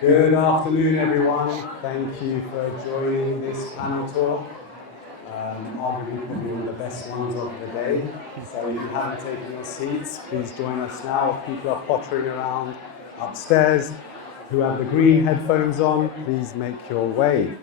Good afternoon, everyone. Thank you for joining this panel talk. Arguably probably one of the best ones of the day. So if you haven't taken your seats, please join us now. If people are pottering around upstairs who have the green headphones on, please make your way.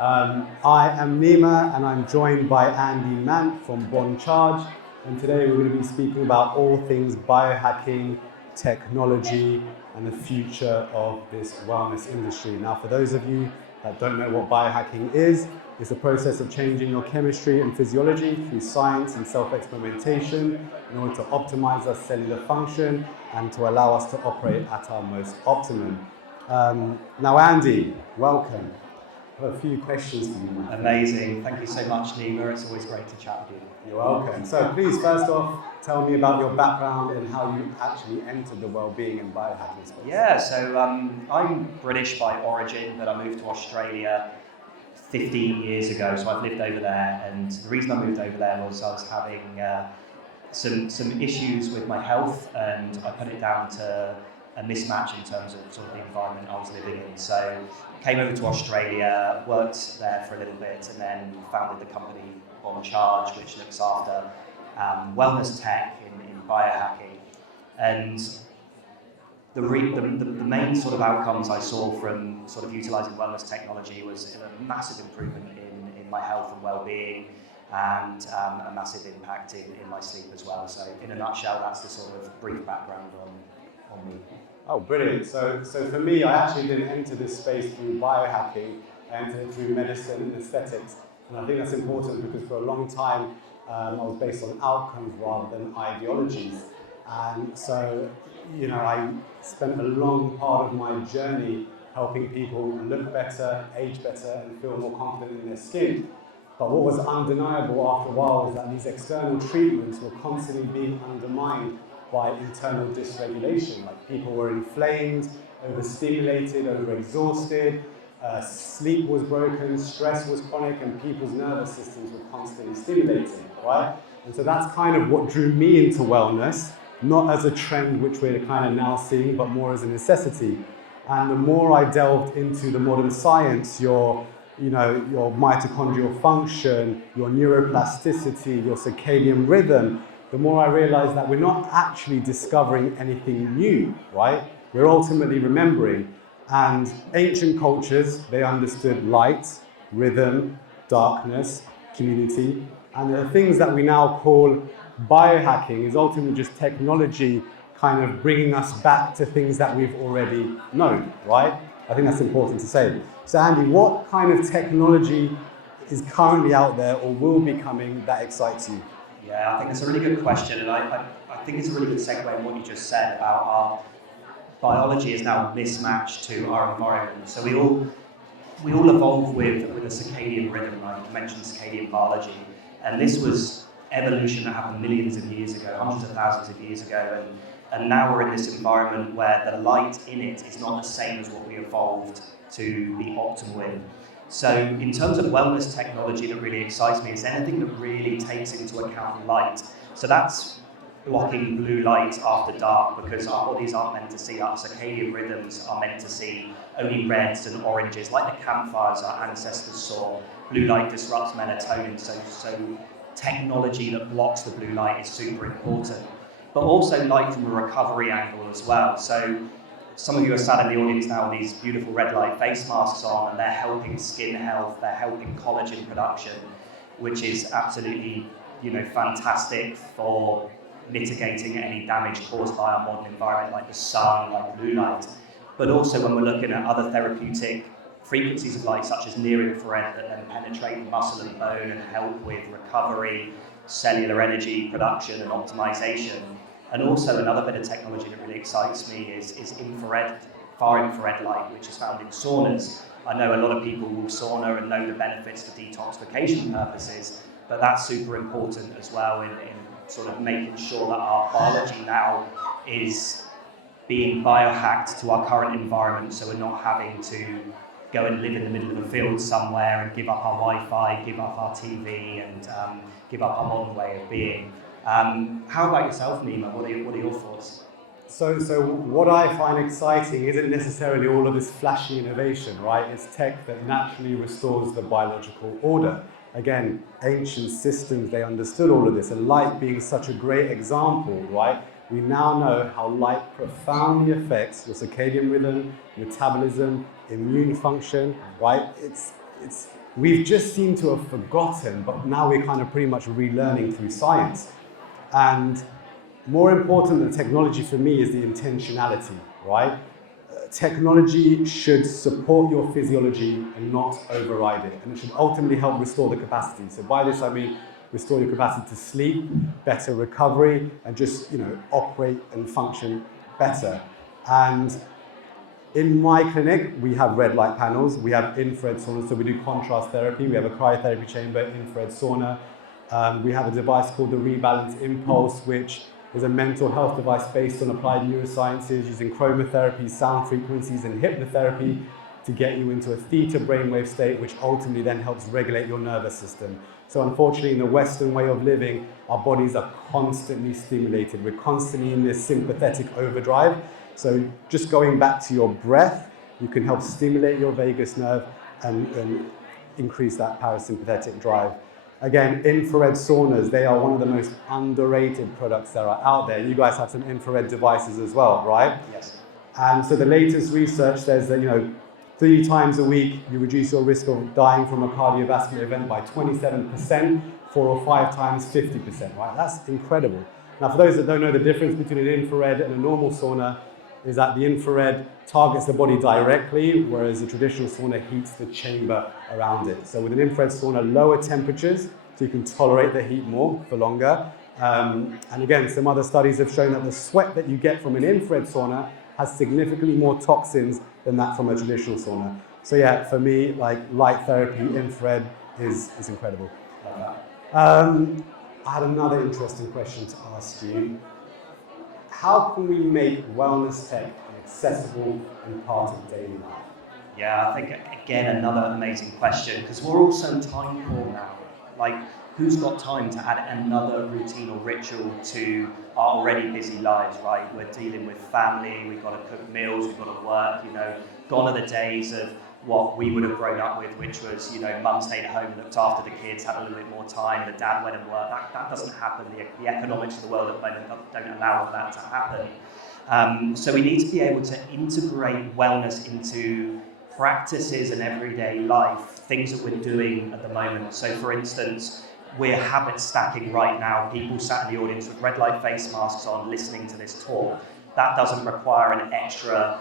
I am Nima and I'm joined by Andy Mant from Bon Charge, and today we're going to be speaking about all things biohacking, technology and the future of this wellness industry. Now, for those of you that don't know what biohacking is, it's the process of changing your chemistry and physiology through science and self-experimentation in order to optimize our cellular function and to allow us to operate at our most optimum. Now, Andy, welcome. I have a few questions for you. Amazing. Thank you so much, Nima. It's always great to chat with you. You're welcome. So please, first off, tell me about your background and how you actually entered the wellbeing and biohacking space. Yeah, so I'm British by origin, but I moved to Australia 15 years ago, so I've lived over there, and the reason I moved over there was I was having some issues with my health, and I put it down to a mismatch in terms of sort of the environment I was living in. So came over to Australia, worked there for a little bit, and then founded the company On Charge, which looks after wellness tech in biohacking. And the main sort of outcomes I saw from sort of utilising wellness technology was a massive improvement in my health and well-being, and a massive impact in my sleep as well. So in a nutshell, that's the sort of brief background on me. Oh, brilliant. So for me, I actually didn't enter this space through biohacking, I entered it through medicine and aesthetics. And I think that's important because for a long time, I was based on outcomes rather than ideologies. And so, you know, I spent a long part of my journey helping people look better, age better, and feel more confident in their skin. But what was undeniable after a while was that these external treatments were constantly being undermined by internal dysregulation. Like people were inflamed, overstimulated, overexhausted, sleep was broken, stress was chronic, and people's nervous systems were constantly stimulated, right? And so that's kind of what drew me into wellness, not as a trend which we're kind of now seeing, but more as a necessity. And the more I delved into the modern science, your mitochondrial function, your neuroplasticity, your circadian rhythm, the more I realized that we're not actually discovering anything new, right? We're ultimately remembering. And ancient cultures, they understood light, rhythm, darkness, community. And the things that we now call biohacking is ultimately just technology kind of bringing us back to things that we've already known, right? I think that's important to say. So Andy, what kind of technology is currently out there or will be coming that excites you? Yeah, I think it's a really good question, and I think it's a really good segue in what you just said about our biology is now mismatched to our environment. So we all evolve with a circadian rhythm, right? You mentioned circadian biology, and this was evolution that happened millions of years ago, hundreds of thousands of years ago, and now we're in this environment where the light in it is not the same as what we evolved to be optimal in. So in terms of wellness technology that really excites me is anything that really takes into account light. So that's blocking blue light after dark, because our bodies aren't meant to see, our circadian rhythms are meant to see only reds and oranges, like the campfires our ancestors saw. Blue light disrupts melatonin, so technology that blocks the blue light is super important. But also light from a recovery angle as well. So some of you are sat in the audience now with these beautiful red light face masks on, and they're helping skin health, they're helping collagen production, which is absolutely, fantastic for mitigating any damage caused by our modern environment, like the sun, like blue light. But also when we're looking at other therapeutic frequencies of light, such as near infrared, that then penetrate the muscle and bone and help with recovery, cellular energy production and optimization. And also another bit of technology that really excites me is infrared, far infrared light, which is found in saunas. I know a lot of people will sauna and know the benefits for detoxification purposes, but that's super important as well in sort of making sure that our biology now is being biohacked to our current environment, so we're not having to go and live in the middle of a field somewhere and give up our Wi-Fi, give up our TV, and give up our modern way of being. How about yourself, Nima? What are your thoughts? So what I find exciting isn't necessarily all of this flashy innovation, right? It's tech that naturally restores the biological order. Again, ancient systems, they understood all of this, and light being such a great example, right? We now know how light profoundly affects your circadian rhythm, metabolism, immune function, right? We've just seemed to have forgotten, but now we're kind of pretty much relearning through science. And more important than technology for me is the intentionality, right? Technology should support your physiology and not override it, and it should ultimately help restore the capacity. So by this I mean restore your capacity to sleep, better recovery, and just operate and function better. And in my clinic, we have red light panels, we have infrared sauna, so we do contrast therapy, we have a cryotherapy chamber, infrared sauna. We have a device called the Rebalance Impulse, which is a mental health device based on applied neurosciences using chromotherapy, sound frequencies, and hypnotherapy to get you into a theta brainwave state, which ultimately then helps regulate your nervous system. So unfortunately, in the Western way of living, our bodies are constantly stimulated. We're constantly in this sympathetic overdrive. So just going back to your breath, you can help stimulate your vagus nerve and increase that parasympathetic drive. Again, infrared saunas, they are one of the most underrated products that are out there. You guys have some infrared devices as well, right? Yes. And so the latest research says that, 3 times a week, you reduce your risk of dying from a cardiovascular event by 27%, 4 or 5 times 50%, right? That's incredible. Now, for those that don't know, the difference between an infrared and a normal sauna is that the infrared targets the body directly, whereas the traditional sauna heats the chamber around it. So with an infrared sauna, lower temperatures, so you can tolerate the heat more for longer. And again, some other studies have shown that the sweat that you get from an infrared sauna has significantly more toxins than that from a traditional sauna. So yeah, for me, like light therapy, infrared is incredible. I had another interesting question to ask you. How can we make wellness tech accessible and part of daily life? Yeah, I think, again, another amazing question, because we're all so time poor now. Like, who's got time to add another routine or ritual to our already busy lives, right? We're dealing with family, we've got to cook meals, we've got to work, gone are the days of what we would have grown up with, which was, mum stayed at home and looked after the kids, had a little bit more time, the dad went and worked. That doesn't happen. The economics of the world at the moment don't allow that to happen. So we need to be able to integrate wellness into practices in everyday life, things that we're doing at the moment. So for instance, we're habit stacking right now. People sat in the audience with red light face masks on, listening to this talk. That doesn't require an extra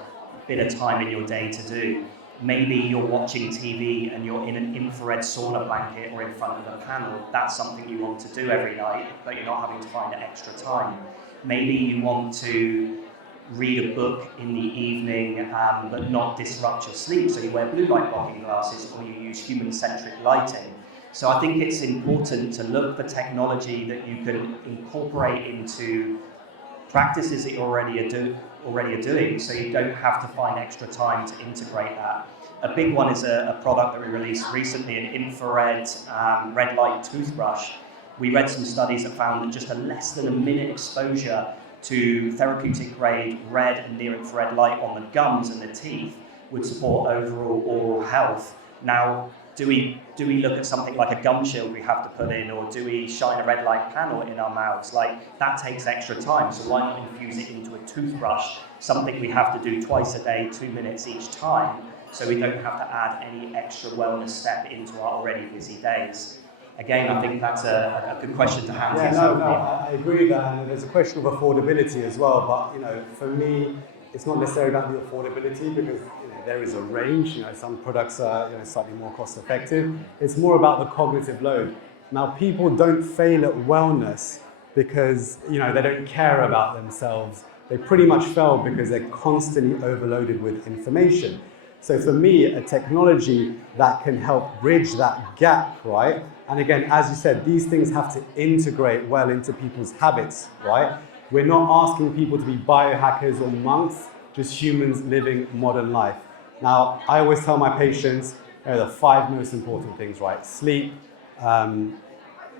bit of time in your day to do. Maybe you're watching TV and you're in an infrared sauna blanket or in front of a panel. That's something you want to do every night, but you're not having to find extra time. Maybe you want to read a book in the evening, but not disrupt your sleep, so you wear blue light blocking glasses or you use human-centric lighting. So I think it's important to look for technology that you can incorporate into practices that you already are doing, so you don't have to find extra time to integrate that. A big one is a product that we released recently, an infrared red light toothbrush. We read some studies that found that just a less than a minute exposure to therapeutic grade red and near infrared light on the gums and the teeth would support overall oral health. Now, do we look at something like a gum shield we have to put in, or do we shine a red light panel in our mouths? Like, that takes extra time, so why not infuse it into a toothbrush, something we have to do twice a day, 2 minutes each time, so we don't have to add any extra wellness step into our already busy days. Again, I think that's a good question to hand. Yeah, no, I agree with that, and there's a question of affordability as well, but for me, it's not necessarily about the affordability, because there is a range. Some products are slightly more cost effective. It's more about the cognitive load. Now, people don't fail at wellness because they don't care about themselves. They pretty much fail because they're constantly overloaded with information. So for me, a technology that can help bridge that gap, right? And again, as you said, these things have to integrate well into people's habits, right? We're not asking people to be biohackers or monks, just humans living modern life. Now, I always tell my patients, the 5 most important things, right? Sleep,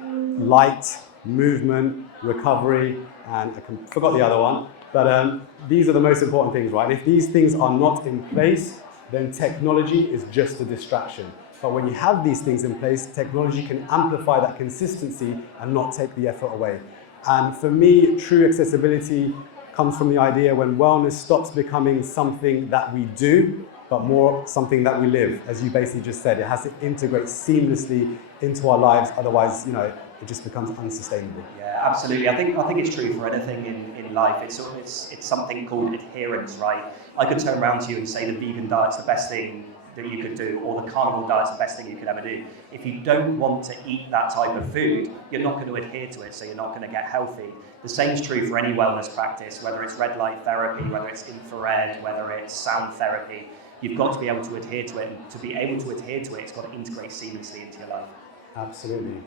light, movement, recovery, and I forgot the other one. But these are the most important things, right? If these things are not in place, then technology is just a distraction. But when you have these things in place, technology can amplify that consistency and not take the effort away. And for me, true accessibility comes from the idea when wellness stops becoming something that we do, but more something that we live. As you basically just said, it has to integrate seamlessly into our lives, otherwise, it just becomes unsustainable. Yeah, absolutely. I think it's true for anything in life. It's something called adherence, right? I could turn around to you and say the vegan diet's the best thing that you could do, or the carnivore diet's the best thing you could ever do. If you don't want to eat that type of food, you're not going to adhere to it, so you're not going to get healthy. The same is true for any wellness practice, whether it's red light therapy, whether it's infrared, whether it's sound therapy. You've got to be able to adhere to it, and to be able to adhere to it, it's got to integrate seamlessly into your life. Absolutely.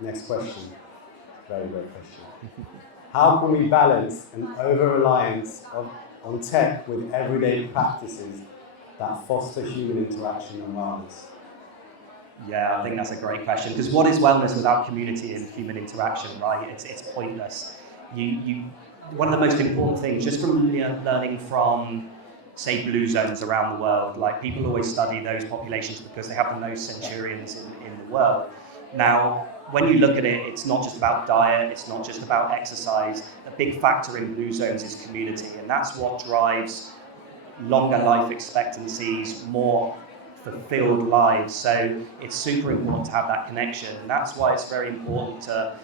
Next question. Very great question. How can we balance an over-reliance on tech with everyday practices that foster human interaction and wellness? Yeah, I think that's a great question, because what is wellness without community and human interaction, right? It's pointless. One of the most important things, just from learning from, say, blue zones around the world, like people always study those populations because they have the most sanctuaries in the world. Now, when you look at it, it's not just about diet, it's not just about exercise. A big factor in blue zones is community, and that's what drives longer life expectancies, more fulfilled lives. So it's super important to have that connection, and that's why it's very important to,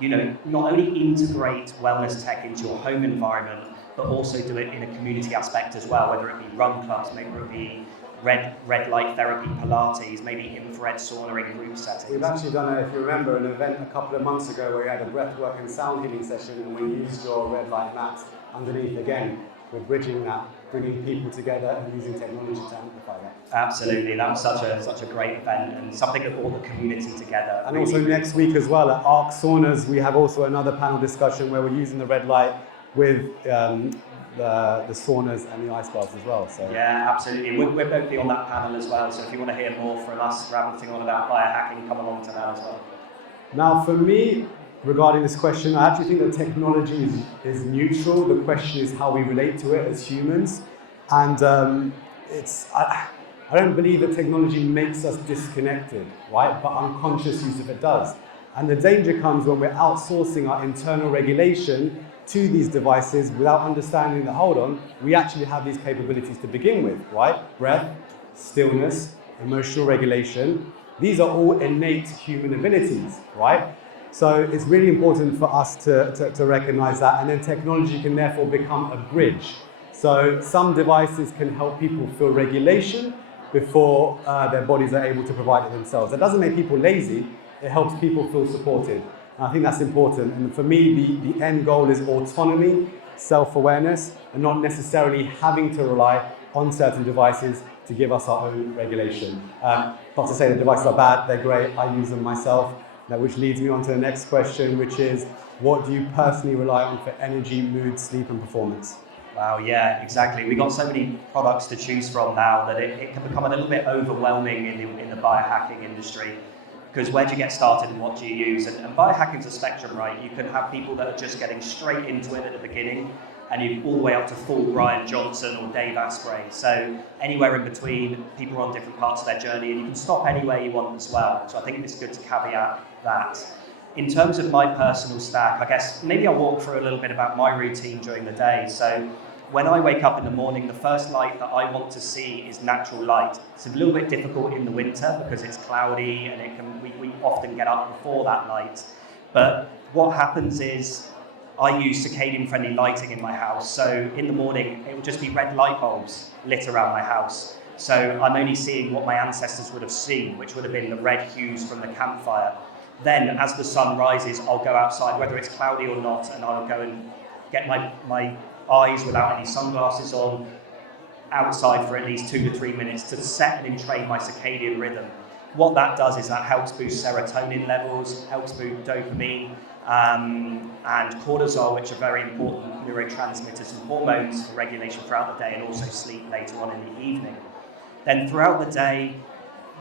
not only integrate wellness tech into your home environment, but also do it in a community aspect as well, whether it be run clubs, maybe it be red light therapy, Pilates, maybe infrared sauna in group settings. We've actually done, if you remember, an event a couple of months ago where we had a breathwork and sound healing session, and we used your red light mat underneath again. We're bridging that, bringing people together and using technology to amplify that. Absolutely, that was such a great event and something that brought the community together. And also next week as well at Arc Saunas, we have also another panel discussion where we're using the red light with the saunas and the ice baths as well. So yeah, absolutely. We're both on that panel as well. So if you want to hear more from us rabbiting on about biohacking, come along to that as well. Now, for me, regarding this question, I actually think that technology is neutral. The question is how we relate to it as humans. And I don't believe that technology makes us disconnected, right? But unconscious use of it does. And the danger comes when we're outsourcing our internal regulation to these devices without understanding that, hold on, we actually have these capabilities to begin with, right? Breath, stillness, emotional regulation. These are all innate human abilities, right? So it's really important for us to recognize that, and then technology can therefore become a bridge. So some devices can help people feel regulation before their bodies are able to provide it themselves. That doesn't make people lazy, it helps people feel supported. And I think that's important. And for me, the end goal is autonomy, self-awareness, and not necessarily having to rely on certain devices to give us our own regulation. Not to say the devices are bad, they're great, I use them myself. Now, which leads me on to the next question, which is, what do you personally rely on for energy, mood, sleep, and performance? Wow, yeah, exactly. We've got so many products to choose from now that it can become a little bit overwhelming in the biohacking industry. Because where do you get started and what do you use? And biohacking's a spectrum, right? You can have people that are just getting straight into it at the beginning, and you all the way up to full Brian Johnson or Dave Asprey. So anywhere in between, people are on different parts of their journey, and you can stop anywhere you want as well. So I think it's good to caveat that. In terms of my personal stack, I guess maybe I'll walk through a little bit about my routine during the day. So when I wake up in the morning, the first light that I want to see is natural light. It's a little bit difficult in the winter because it's cloudy and we often get up before that light. But what happens is I use circadian friendly lighting in my house. So in the morning, it will just be red light bulbs lit around my house. So I'm only seeing what my ancestors would have seen, which would have been the red hues from the campfire. Then as the sun rises, I'll go outside, whether it's cloudy or not, and I'll go and get my eyes without any sunglasses on, outside for at least 2 to 3 minutes to set and entrain my circadian rhythm. What that does is that helps boost serotonin levels, helps boost dopamine and cortisol, which are very important neurotransmitters and hormones for regulation throughout the day and also sleep later on in the evening. Then throughout the day,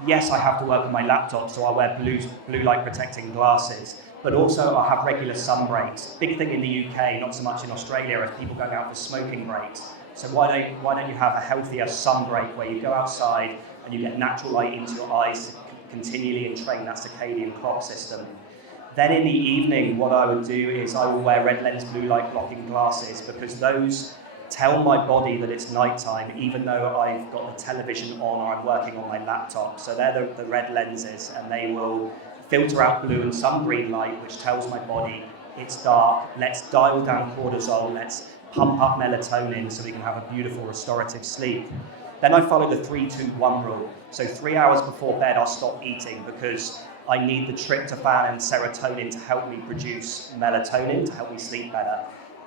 yes, I have to work on my laptop, so I wear blue light protecting glasses. but also I have regular sun breaks. Big thing in the UK, not so much in Australia, is people going out for smoking breaks. So why don't you have a healthier sun break where you go outside and you get natural light into your eyes to continually entrain that circadian clock system. Then in the evening, what I would do is I will wear red lens blue light blocking glasses, because those tell my body that it's nighttime, even though I've got the television on or I'm working on my laptop. So they're the red lenses, and they will filter out blue and some green light, which tells my body it's dark, let's dial down cortisol, let's pump up melatonin so we can have a beautiful restorative sleep. Then I follow the 3-2-1 rule. So 3 hours before bed, I'll stop eating, because I need the tryptophan and serotonin to help me produce melatonin, to help me sleep better.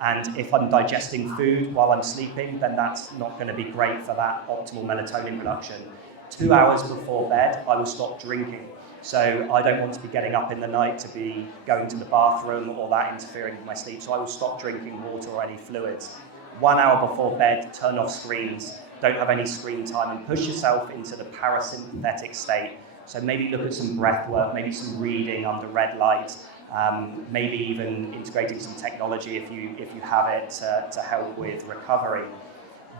And if I'm digesting food while I'm sleeping, then that's not going to be great for that optimal melatonin production. 2 hours before bed, I will stop drinking. So I don't want to be getting up in the night to be going to the bathroom or that interfering with my sleep. So I will stop drinking water or any fluids. 1 hour before bed, turn off screens, don't have any screen time, and push yourself into the parasympathetic state. So maybe look at some breath work, maybe some reading under red light, maybe even integrating some technology if you have it to help with recovery.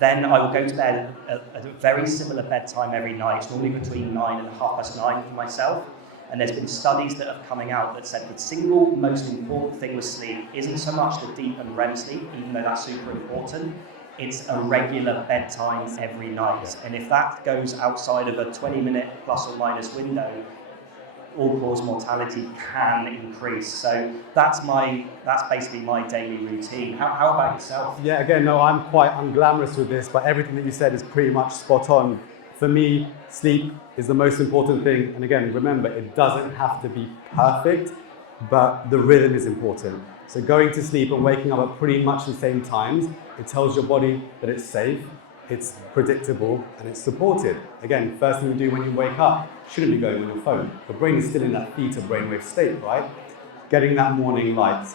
Then I will go to bed at a very similar bedtime every night, normally between 9 and 9:30 for myself. And there's been studies that are coming out that said the single most important thing with sleep isn't so much the deep and REM sleep, even though that's super important. It's a regular bedtime every night. And if that goes outside of a 20-minute plus or minus window, all-cause mortality can increase. So that's basically my daily routine. How about yourself? Yeah, again, no, I'm quite unglamorous with this, but everything that you said is pretty much spot on. For me, sleep is the most important thing. And again, remember, it doesn't have to be perfect, but the rhythm is important. So going to sleep and waking up at pretty much the same times, it tells your body that it's safe, it's predictable, and it's supported. Again, first thing you do when you wake up shouldn't be going on your phone. The brain is still in that theta brainwave state, right? Getting that morning light.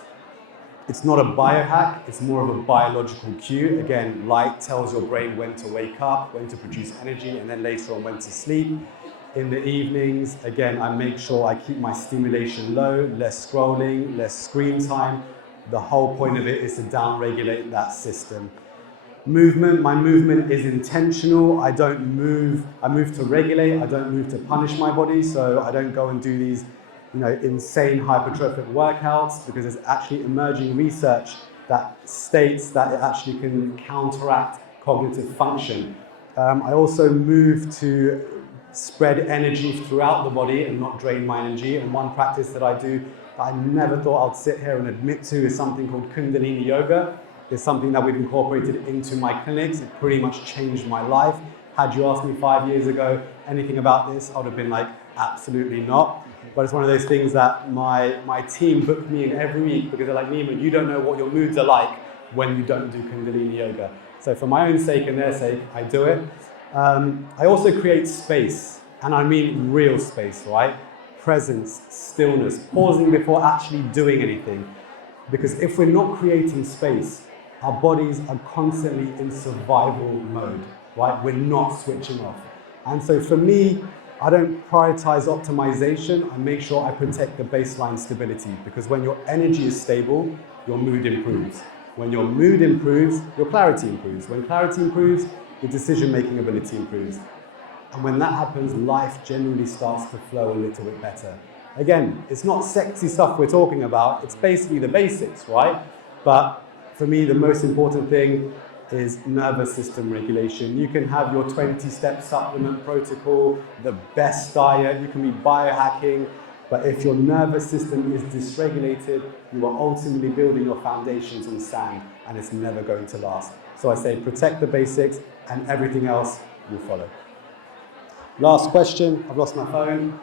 It's not a biohack, it's more of a biological cue. Again, light tells your brain when to wake up, when to produce energy, and then later on when to sleep. In the evenings, again, I make sure I keep my stimulation low, less scrolling, less screen time. The whole point of it is to down-regulate that system. Movement, my movement is intentional. I move to regulate, I don't move to punish my body, so I don't go and do these insane hypertrophic workouts, because there's actually emerging research that states that it actually can counteract cognitive function. I also move to spread energy throughout the body and not drain my energy. And one practice that I do that I never thought I'd sit here and admit to is something called Kundalini Yoga. It's something that we've incorporated into my clinics. It pretty much changed my life. Had you asked me 5 years ago anything about this, I would have been like, absolutely not. But it's one of those things that my team book me in every week, because they're like, Nima, you don't know what your moods are like when you don't do Kundalini Yoga. So for my own sake and their sake, I do it. I also create space, and I mean real space, right? Presence, stillness, pausing before actually doing anything. Because if we're not creating space, our bodies are constantly in survival mode, right? We're not switching off. And so for me, I don't prioritize optimization. I make sure I protect the baseline stability, because when your energy is stable, your mood improves. When your mood improves, your clarity improves. When clarity improves, your decision-making ability improves. And when that happens, life generally starts to flow a little bit better. Again, it's not sexy stuff we're talking about. It's basically the basics, right? But for me, the most important thing is nervous system regulation. You can have your 20-step supplement protocol, the best diet, you can be biohacking, but if your nervous system is dysregulated, you are ultimately building your foundations on sand, and it's never going to last. So I say protect the basics, and everything else will follow. Last question, I've lost my phone.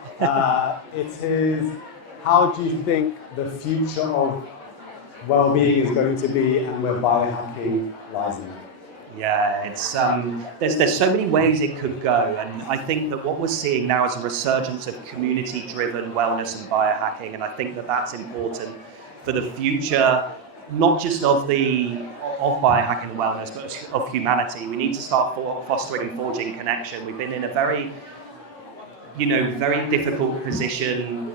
It is, how do you think the future of well-being is going to be, and where biohacking lies in it? Yeah, it's there's so many ways it could go, and I think that what we're seeing now is a resurgence of community-driven wellness and biohacking, and I think that that's important for the future, not just of biohacking and wellness, but of humanity. We need to start fostering and forging connection. We've been in a very difficult position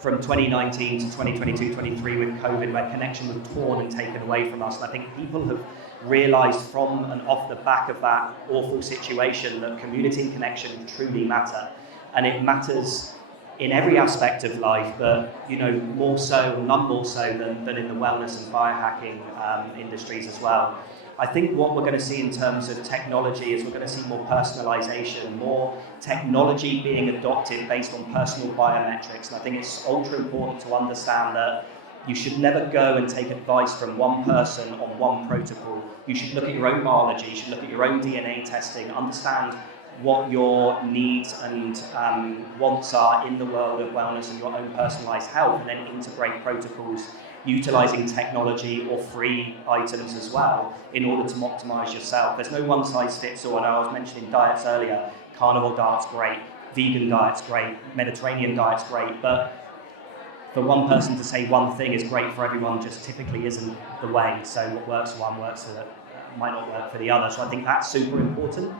from 2019 to 2022, 23 with COVID, where connection was torn and taken away from us. And I think people have realised from and off the back of that awful situation that community and connection truly matter. And it matters in every aspect of life, but none more so than in the wellness and biohacking industries as well. I think what we're going to see in terms of technology is we're going to see more personalization, more technology being adopted based on personal biometrics. And I think it's ultra important to understand that you should never go and take advice from one person on one protocol. You should look at your own biology, you should look at your own DNA testing, understand what your needs and wants are in the world of wellness and your own personalized health, and then integrate protocols utilizing technology or free items as well in order to optimize yourself. There's no one size fits all. And I was mentioning diets earlier. Carnivore diet's great, vegan diet's great, Mediterranean diet's great, but for one person to say one thing is great for everyone just typically isn't the way. So what works for one might not work for the other. So I think that's super important.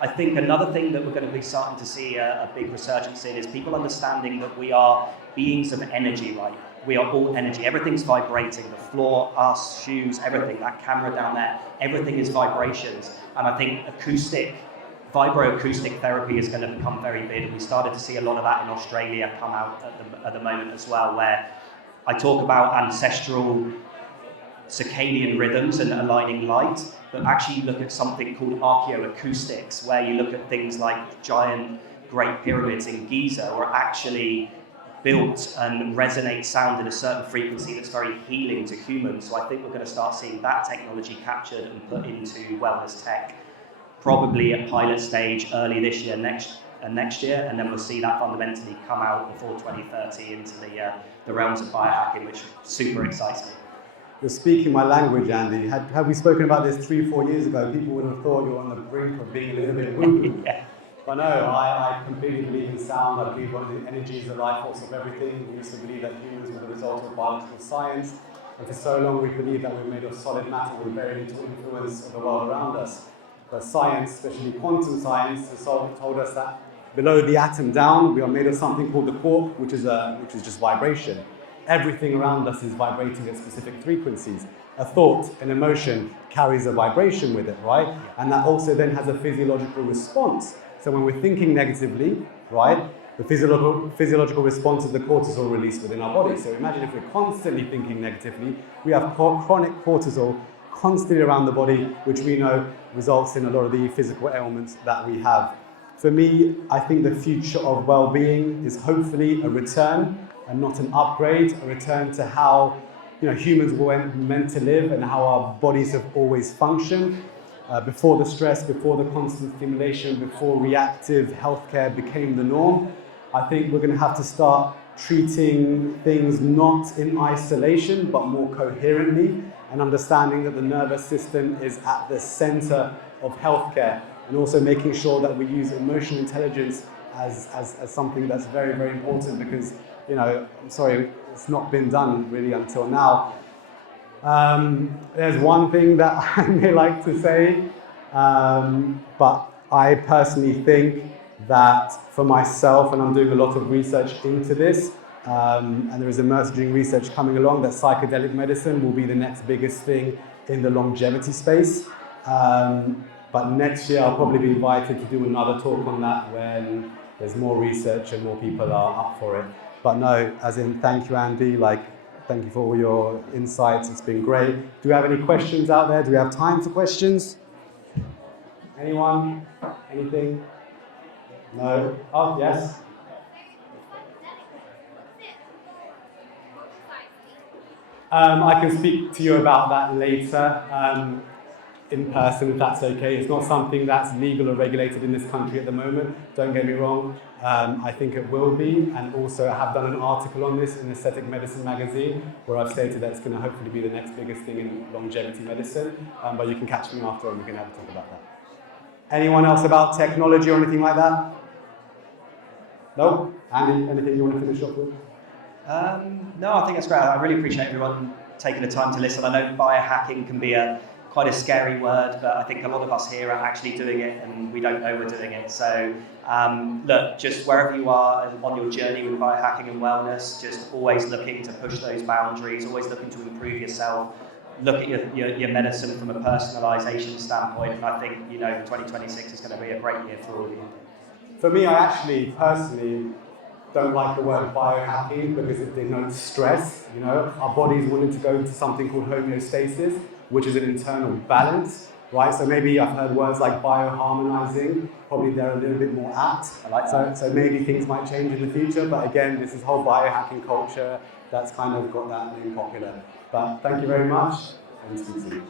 I think another thing that we're going to be starting to see a big resurgence in is people understanding that we are beings of energy, right? We are all energy. Everything's vibrating. The floor, us, shoes, everything. That camera down there, everything is vibrations. And I think vibroacoustic therapy is going to become very big. And we started to see a lot of that in Australia come out at the moment as well, where I talk about ancestral circadian rhythms and aligning light, but actually look at something called archaeoacoustics, where you look at things like giant Great Pyramids in Giza were actually built and resonate sound in a certain frequency that's very healing to humans. So I think we're going to start seeing that technology captured and put into wellness tech, probably at pilot stage early this year, next year, and then we'll see that fundamentally come out before 2030 into the realms of biohacking, which super excites me. You're speaking my language, Andy. Had we spoken about this 3-4 years ago, people would have thought you're on the brink of being a little bit woo-woo. Yeah. But no, I completely believe in sound. I believe the energy is the life force of everything. We used to believe that humans were the result of biological science. And for so long, we believed that we're made of solid matter with very little influence of the world around us. But science, especially quantum science, has told us that below the atom down, we are made of something called the quark, which is just vibration. Everything around us is vibrating at specific frequencies. A thought, an emotion, carries a vibration with it, right? And that also then has a physiological response. So when we're thinking negatively, right, the physiological response is the cortisol release within our body. So imagine if we're constantly thinking negatively, we have chronic cortisol constantly around the body, which we know results in a lot of the physical ailments that we have. For me, I think the future of well-being is hopefully a return and not an upgrade, a return to how humans were meant to live and how our bodies have always functioned. Before the stress, before the constant stimulation, before reactive healthcare became the norm, I think we're going to have to start treating things not in isolation, but more coherently, and understanding that the nervous system is at the center of healthcare, and also making sure that we use emotional intelligence as something that's very, very important, because, I'm sorry, it's not been done really until now. There's one thing that I may like to say, but I personally think that for myself, and I'm doing a lot of research into this, and there is emerging research coming along that psychedelic medicine will be the next biggest thing in the longevity space. But next year I'll probably be invited to do another talk on that when there's more research and more people are up for it. But no, as in, thank you, Andy. Thank you for all your insights. It's been great. Do we have any questions out there? Do we have time for questions? Anyone? Anything? No? Oh, yes? I can speak to you about that later in person, if that's okay. It's not something that's legal or regulated in this country at the moment. Don't get me wrong. I think it will be, and also I have done an article on this in Aesthetic Medicine magazine where I've stated that it's going to hopefully be the next biggest thing in longevity medicine, but you can catch me after and we can have a talk about that. Anyone else about technology or anything like that? No? Andy, anything you want to finish off with? No, I think that's great. I really appreciate everyone taking the time to listen. I know biohacking can be a quite a scary word, but I think a lot of us here are actually doing it and we don't know we're doing it. So look, just wherever you are on your journey with biohacking and wellness, just always looking to push those boundaries, always looking to improve yourself, look at your medicine from a personalisation standpoint, and I think 2026 is going to be a great year for all of you. For me, I actually personally don't like the word biohacking because it denotes stress. Our bodies wanted to go into something called homeostasis, which is an internal balance, right? So maybe I've heard words like bio-harmonising, probably they're a little bit more apt. I like that. So maybe things might change in the future, but again, this is whole biohacking culture that's kind of got that name popular. But thank you very much, and speak soon.